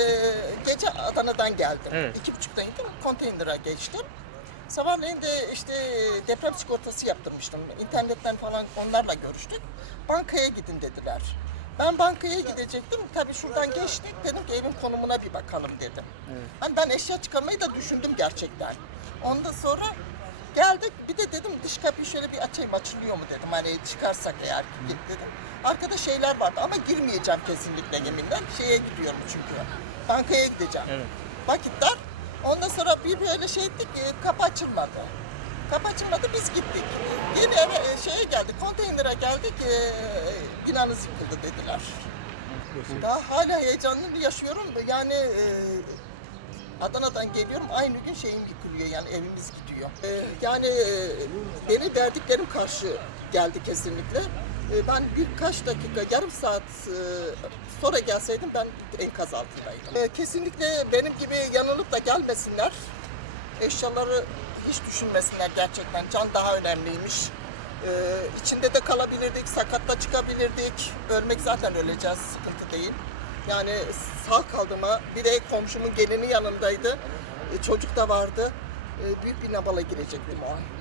Ee, gece Adana'dan geldim. Evet. İki buçukta indim, konteynera geçtim. Sabahleyin de işte deprem sigortası yaptırmıştım. İnternetten falan onlarla görüştük. Bankaya gidin dediler. Ben bankaya gidecektim. Tabii şuradan geçtik. Dedim ki evin konumuna bir bakalım dedim. Hani ben eşya çıkarmayı da düşündüm gerçekten. Ondan sonra geldik. Bir de dedim dış kapıyı şöyle bir açayım açılıyor mu dedim. Hani çıkarsak eğer dedim. Arkada şeyler vardı ama girmeyeceğim kesinlikle yeminle. Şeye gidiyorum çünkü. Bankaya gideceğim. Evet. Vakit dar. Ondan sonra bir böyle şey ettik, kapı açılmadı. Kapı açılmadı, biz gittik. Yeni eve, şeye geldik, konteynere geldik, e, binanız yıkıldı dediler. Daha hala heyecanlı yaşıyorum. Yani e, Adana'dan geliyorum, aynı gün şeyim yıkılıyor, yani evimiz gidiyor. E, yani e, beni verdiklerim karşı geldi kesinlikle. E, ben birkaç dakika, yarım saat e, sonra gelseydim ben enkaz altındaydım. E, kesinlikle benim gibi yanılıp da gelmesinler. Eşyaları hiç düşünmesinler gerçekten. Can daha önemliymiş. E, içinde de kalabilirdik, sakatta çıkabilirdik. Ölmek zaten öleceğiz, sıkıntı değil. Yani sağ kaldığıma bir de komşumun gelini yanımdaydı. E, çocuk da vardı. E, büyük bir nabala girecektim o an.